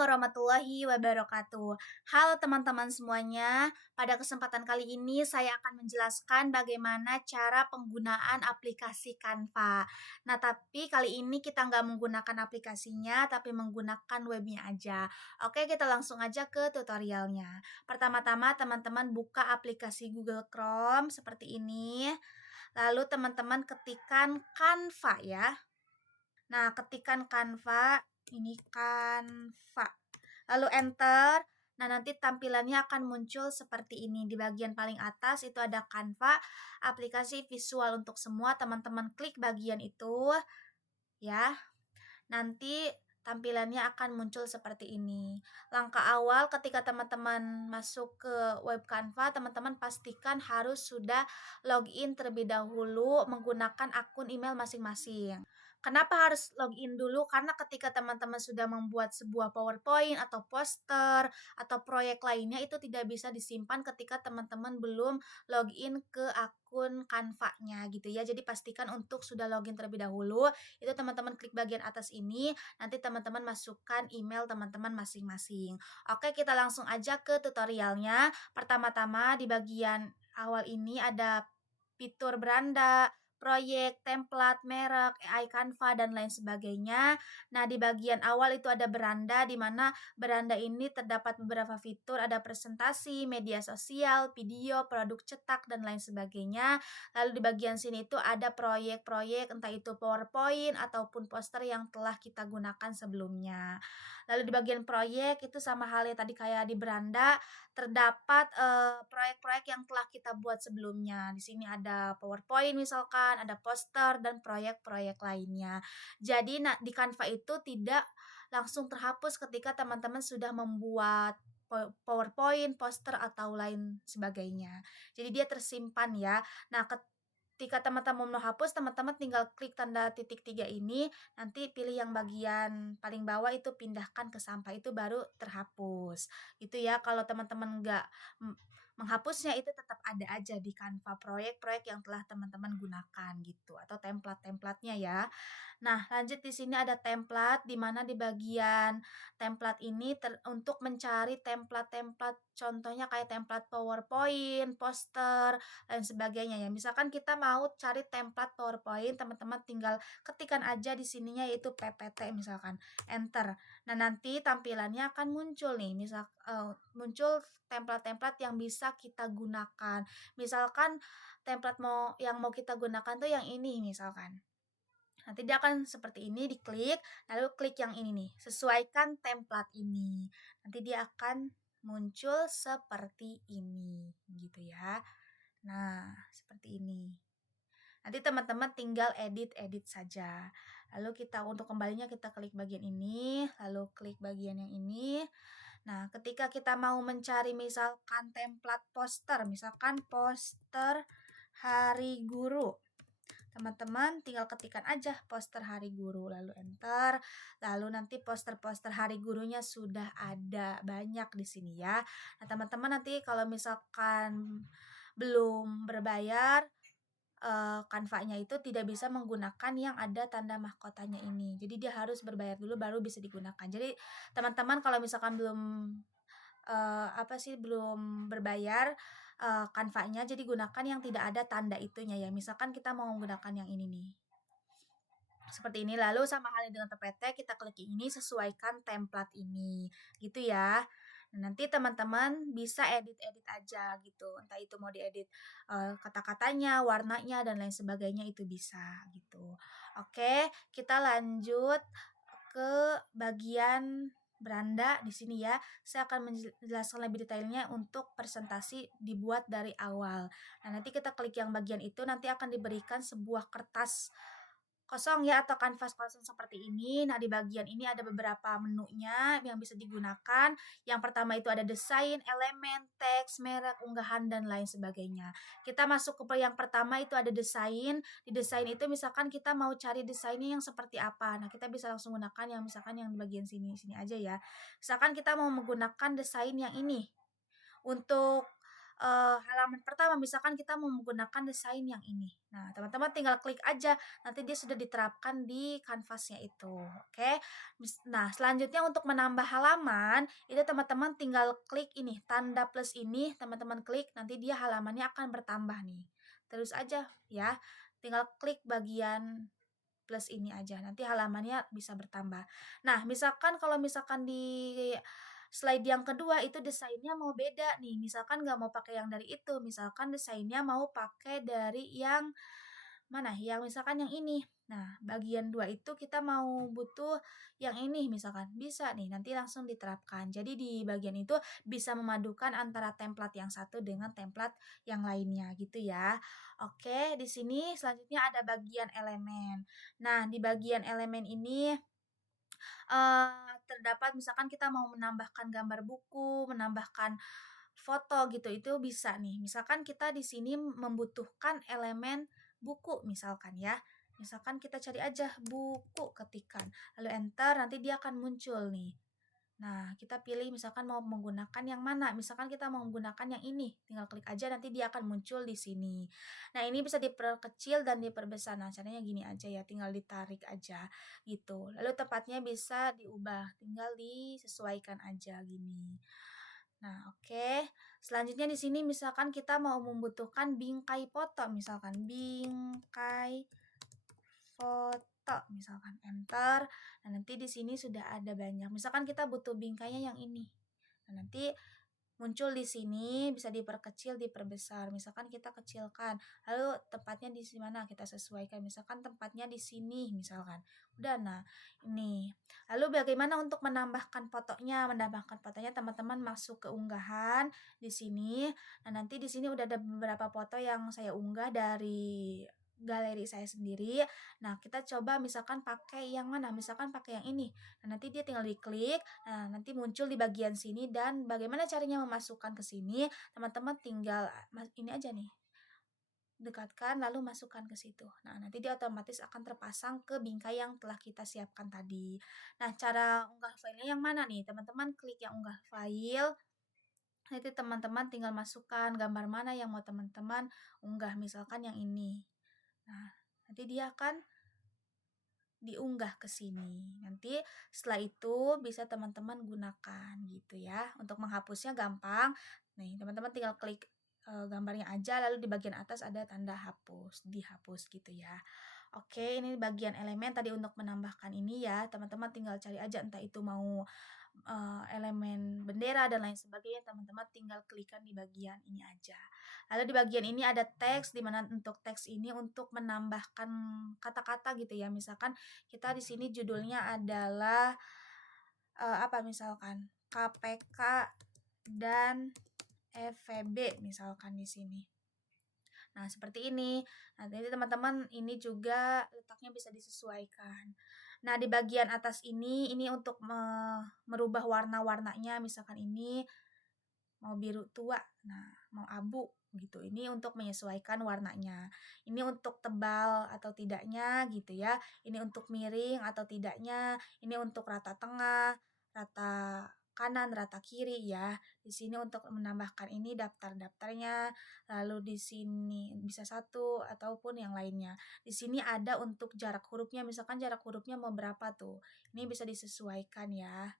warahmatullahi wabarakatuh. Halo teman-teman semuanya, pada kesempatan kali ini saya akan menjelaskan bagaimana cara penggunaan aplikasi Canva. Nah, tapi kali ini kita nggak menggunakan aplikasinya, tapi menggunakan webnya aja. Oke, kita langsung aja ke tutorialnya. Pertama-tama teman-teman buka aplikasi Google Chrome seperti ini. Lalu teman-teman ketikkan Canva ya. Nah, ketikan Canva, ini Canva. Lalu enter. Nah, nanti tampilannya akan muncul seperti ini. Di bagian paling atas itu ada Canva, aplikasi visual untuk semua. Teman-teman klik bagian itu ya. Nanti tampilannya akan muncul seperti ini. Langkah awal ketika teman-teman masuk ke web Canva, teman-teman pastikan harus sudah login terlebih dahulu menggunakan akun email masing-masing. Kenapa harus login dulu? Karena ketika teman-teman sudah membuat sebuah PowerPoint atau poster atau proyek lainnya itu tidak bisa disimpan ketika teman-teman belum login ke akun Canva-nya gitu ya. Jadi pastikan untuk sudah login terlebih dahulu. Itu teman-teman klik bagian atas ini, nanti teman-teman masukkan email teman-teman masing-masing. Oke, kita langsung aja ke tutorialnya. Pertama-tama di bagian awal ini ada fitur beranda, proyek, template, merek, AI Canva, dan lain sebagainya. Nah, di bagian awal itu ada beranda, di mana beranda ini terdapat beberapa fitur, ada presentasi, media sosial, video, produk cetak, dan lain sebagainya. Lalu di bagian sini itu ada proyek-proyek, entah itu PowerPoint ataupun poster yang telah kita gunakan sebelumnya. Lalu di bagian proyek itu sama halnya tadi kayak di beranda, terdapat proyek-proyek yang telah kita buat sebelumnya. Di sini ada PowerPoint misalkan, ada poster dan proyek-proyek lainnya. Jadi di Canva itu tidak langsung terhapus ketika teman-teman sudah membuat PowerPoint, poster atau lain sebagainya. Jadi dia tersimpan ya. Nah, ketika teman-teman mau hapus, teman-teman tinggal klik tanda titik 3 ini, nanti pilih yang bagian paling bawah itu pindahkan ke sampah, itu baru terhapus. Itu ya, kalau teman-teman nggak menghapusnya itu tetap ada aja di Canva proyek-proyek yang telah teman-teman gunakan gitu atau template-templatenya ya. Nah, lanjut di sini ada template di mana di bagian template ini untuk mencari template-template contohnya kayak template PowerPoint, poster, dan sebagainya ya. Misalkan kita mau cari template PowerPoint, teman-teman tinggal ketikkan aja di sininya yaitu PPT misalkan, enter. Nah, nanti tampilannya akan muncul nih, muncul template-template yang bisa kita gunakan. Misalkan template yang mau kita gunakan tuh yang ini misalkan. Nanti dia akan seperti ini, diklik, lalu klik yang ini nih, sesuaikan template ini. Nanti dia akan muncul seperti ini, gitu ya. Nah, seperti ini. Nanti teman-teman tinggal edit-edit saja. Lalu kita untuk kembalinya kita klik bagian ini, lalu klik bagian yang ini. Nah, ketika kita mau mencari misalkan template poster, misalkan poster Hari Guru. Teman-teman tinggal ketikkan aja poster Hari Guru, lalu enter. Lalu nanti poster-poster Hari Gurunya sudah ada banyak di sini ya. Nah, teman-teman nanti kalau misalkan belum berbayar, Canva-nya itu tidak bisa menggunakan yang ada tanda mahkotanya ini. Jadi dia harus berbayar dulu baru bisa digunakan. Jadi teman-teman kalau misalkan belum belum berbayar, Canva-nya jadi gunakan yang tidak ada tanda itunya ya. Misalkan kita mau menggunakan yang ini nih. Seperti ini, lalu sama halnya dengan PPT, kita klik ini, sesuaikan template ini, gitu ya. Nah, nanti teman-teman bisa edit-edit aja gitu, entah itu mau diedit kata-katanya, warnanya, dan lain sebagainya itu bisa gitu. Oke, kita lanjut ke bagian beranda di sini ya. Saya akan menjelaskan lebih detailnya untuk presentasi dibuat dari awal. Nah, nanti kita klik yang bagian itu, nanti akan diberikan sebuah kertas kosong ya atau kanvas kosong seperti ini. Nah, di bagian ini ada beberapa menunya yang bisa digunakan. Yang pertama itu ada desain, elemen, teks, merek, unggahan, dan lain sebagainya. Kita masuk ke yang pertama itu ada desain. Di desain itu misalkan kita mau cari desainnya yang seperti apa. Nah, kita bisa langsung gunakan yang misalkan yang di bagian sini, sini aja ya. Misalkan kita mau menggunakan desain yang ini. Untuk halaman pertama misalkan kita mau menggunakan desain yang ini. Nah, teman-teman tinggal klik aja, nanti dia sudah diterapkan di kanvasnya itu, oke. Nah, selanjutnya untuk menambah halaman, itu teman-teman tinggal klik ini, tanda plus ini teman-teman klik, nanti dia halamannya akan bertambah nih. Terus aja ya, tinggal klik bagian plus ini aja, nanti halamannya bisa bertambah. Nah, misalkan kalau misalkan di slide yang kedua itu desainnya mau beda nih, misalkan nggak mau pakai yang dari itu, misalkan desainnya mau pakai dari yang mana, yang misalkan yang ini. Nah, bagian 2 itu kita mau butuh yang ini misalkan, bisa nih nanti langsung diterapkan. Jadi di bagian itu bisa memadukan antara template yang satu dengan template yang lainnya gitu ya. Oke, di sini selanjutnya ada bagian elemen. Nah, di bagian elemen ini terdapat misalkan kita mau menambahkan gambar buku, menambahkan foto gitu, itu bisa nih. Misalkan kita di sini membutuhkan elemen buku misalkan ya. Misalkan kita cari aja buku, ketikan, lalu enter, nanti dia akan muncul nih. Nah, kita pilih misalkan mau menggunakan yang mana, misalkan kita mau menggunakan yang ini, tinggal klik aja nanti dia akan muncul di sini. Nah, ini bisa diperkecil dan diperbesar. Nah, caranya gini aja ya, tinggal ditarik aja gitu. Lalu tempatnya bisa diubah, tinggal disesuaikan aja gini. Nah, oke. Selanjutnya di sini misalkan kita mau membutuhkan bingkai foto, misalkan bingkai foto, misalkan enter. Nah, nanti di sini sudah ada banyak. Misalkan kita butuh bingkainya yang ini. Nah, nanti muncul di sini, bisa diperkecil, diperbesar. Misalkan kita kecilkan, lalu tempatnya di mana kita sesuaikan. Misalkan tempatnya di sini, misalkan. Udah, nah ini. Lalu bagaimana untuk menambahkan fotonya? Menambahkan fotonya teman-teman masuk ke unggahan di sini. Nah, nanti di sini udah ada beberapa foto yang saya unggah dari galeri saya sendiri. Nah, kita coba misalkan pakai yang mana? Misalkan pakai yang ini. Nah, nanti dia tinggal diklik. Nah, nanti muncul di bagian sini dan bagaimana caranya memasukkan ke sini, teman-teman tinggal ini aja nih, dekatkan lalu masukkan ke situ. Nah, nanti dia otomatis akan terpasang ke bingkai yang telah kita siapkan tadi. Nah, cara unggah filenya yang mana nih? Teman-teman klik yang unggah file, nanti teman-teman tinggal masukkan gambar mana yang mau teman-teman unggah, misalkan yang ini. Nah, nanti dia akan diunggah ke sini. Nanti setelah itu bisa teman-teman gunakan gitu ya. Untuk menghapusnya gampang. Nih, teman-teman tinggal klik gambarnya aja lalu di bagian atas ada tanda hapus, dihapus gitu ya. Oke, ini bagian elemen tadi untuk menambahkan ini ya. Teman-teman tinggal cari aja entah itu mau elemen bendera dan lain sebagainya, teman-teman tinggal klikkan di bagian ini aja. Lalu di bagian ini ada teks, di mana untuk teks ini untuk menambahkan kata-kata gitu ya. Misalkan kita di sini judulnya adalah apa misalkan KPK dan FVB misalkan di sini. Nah, seperti ini. Nah, jadi teman-teman ini juga letaknya bisa disesuaikan. Nah, di bagian atas ini untuk merubah warna-warnanya, misalkan ini mau biru tua, nah mau abu gitu. Ini untuk menyesuaikan warnanya. Ini untuk tebal atau tidaknya gitu ya. Ini untuk miring atau tidaknya. Ini untuk rata tengah, rata kanan, rata kiri ya. Di sini untuk menambahkan ini daftar-daftarnya, lalu di sini bisa satu ataupun yang lainnya. Di sini ada untuk jarak hurufnya, misalkan jarak hurufnya mau berapa tuh. Ini bisa disesuaikan ya.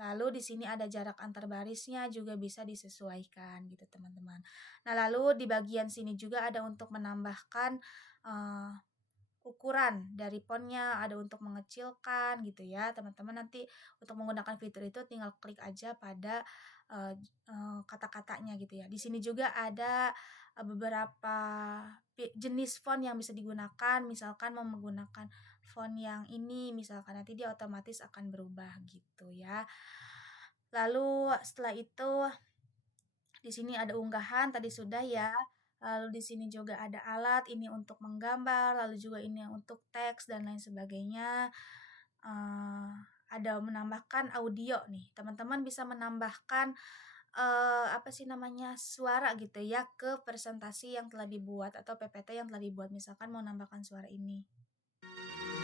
Lalu di sini ada jarak antar barisnya juga bisa disesuaikan gitu teman-teman. Nah, lalu di bagian sini juga ada untuk menambahkan uh, ukuran dari fontnya, ada untuk mengecilkan gitu ya. Teman-teman nanti untuk menggunakan fitur itu tinggal klik aja pada kata-katanya gitu ya. Di sini juga ada beberapa jenis font yang bisa digunakan, misalkan mau menggunakan font yang ini, misalkan nanti dia otomatis akan berubah gitu ya. Lalu setelah itu di sini ada unggahan tadi sudah ya. Lalu di sini juga ada alat, ini untuk menggambar, lalu juga ini untuk teks dan lain sebagainya. Ada menambahkan audio nih. Teman-teman bisa menambahkan apa sih namanya, suara gitu ya ke presentasi yang telah dibuat atau PPT yang telah dibuat. Misalkan mau nambahkan suara ini.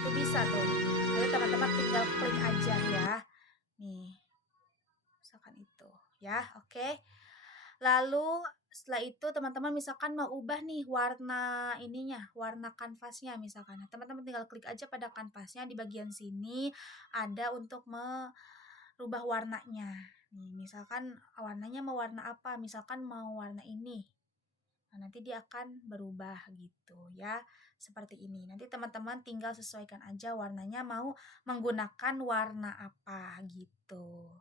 Itu bisa tuh. Jadi teman-teman tinggal klik aja ya. Nih, misalkan itu ya, oke. Lalu setelah itu teman-teman misalkan mau ubah nih warna ininya, warna kanvasnya misalkan. Nah, teman-teman tinggal klik aja pada kanvasnya di bagian sini ada untuk merubah warnanya. Nih, misalkan warnanya mau warna apa? Misalkan mau warna ini. Nah, nanti dia akan berubah gitu ya, seperti ini. Nanti teman-teman tinggal sesuaikan aja warnanya mau menggunakan warna apa gitu.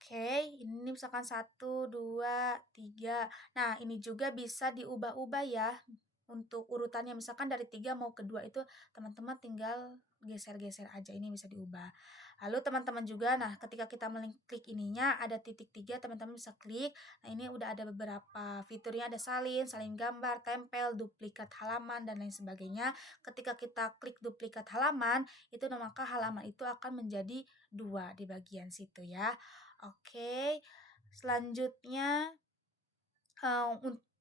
Oke, ini misalkan satu 2 3. Nah, ini juga bisa diubah-ubah ya, untuk urutannya. Misalkan dari 3 mau ke 2 itu teman-teman tinggal geser-geser aja, ini bisa diubah. Lalu teman-teman juga, nah ketika kita klik ininya ada titik 3 teman-teman bisa klik. Nah, ini udah ada beberapa fiturnya, ada salin, salin gambar, tempel, duplikat halaman, dan lain sebagainya. Ketika kita klik duplikat halaman, itu maka halaman itu akan menjadi 2 di bagian situ ya. Oke, selanjutnya,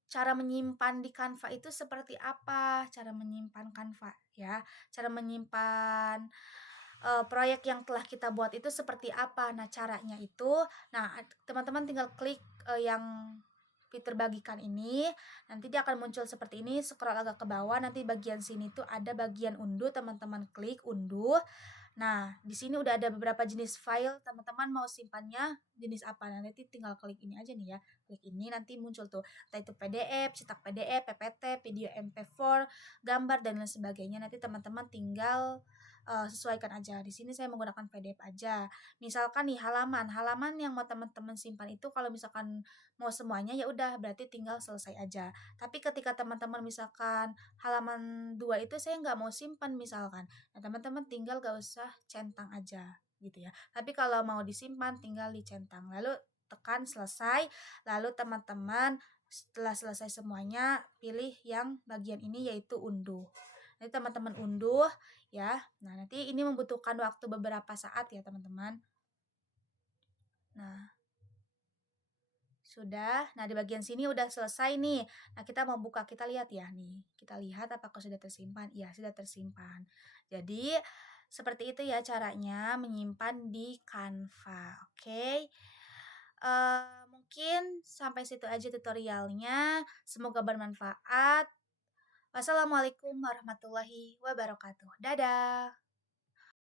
cara menyimpan di Canva itu seperti apa? Cara menyimpan Canva ya, cara menyimpan, proyek yang telah kita buat itu seperti apa? Nah, caranya itu, nah teman-teman tinggal klik, yang fitur bagikan ini, nanti dia akan muncul seperti ini, scroll agak ke bawah, nanti bagian sini tuh ada bagian unduh, teman-teman klik unduh. Nah, di sini udah ada beberapa jenis file, teman-teman mau simpannya jenis apa. Nah, nanti tinggal klik ini aja nih ya, klik ini nanti muncul tuh, entah itu PDF, cetak PDF, PPT, video MP4, gambar, dan lain sebagainya. Nanti teman-teman tinggal, sesuaikan aja. Di sini saya menggunakan PDF aja. Misalkan nih halaman, halaman yang mau teman-teman simpan itu kalau misalkan mau semuanya, ya udah berarti tinggal selesai aja. Tapi ketika teman-teman misalkan halaman 2 itu saya nggak mau simpan misalkan, nah, teman-teman tinggal gak usah centang aja gitu ya. Tapi kalau mau disimpan tinggal dicentang. Lalu tekan selesai, lalu teman-teman setelah selesai semuanya pilih yang bagian ini yaitu unduh. Nanti teman-teman unduh ya. Nah, nanti ini membutuhkan waktu beberapa saat ya, teman-teman. Nah, sudah. Nah, di bagian sini udah selesai nih. Nah, kita mau buka, kita lihat ya nih. Kita lihat apakah sudah tersimpan. Iya, sudah tersimpan. Jadi, seperti itu ya caranya menyimpan di Canva. Oke. Mungkin sampai situ aja tutorialnya. Semoga bermanfaat. Wassalamualaikum warahmatullahi wabarakatuh. Dadah.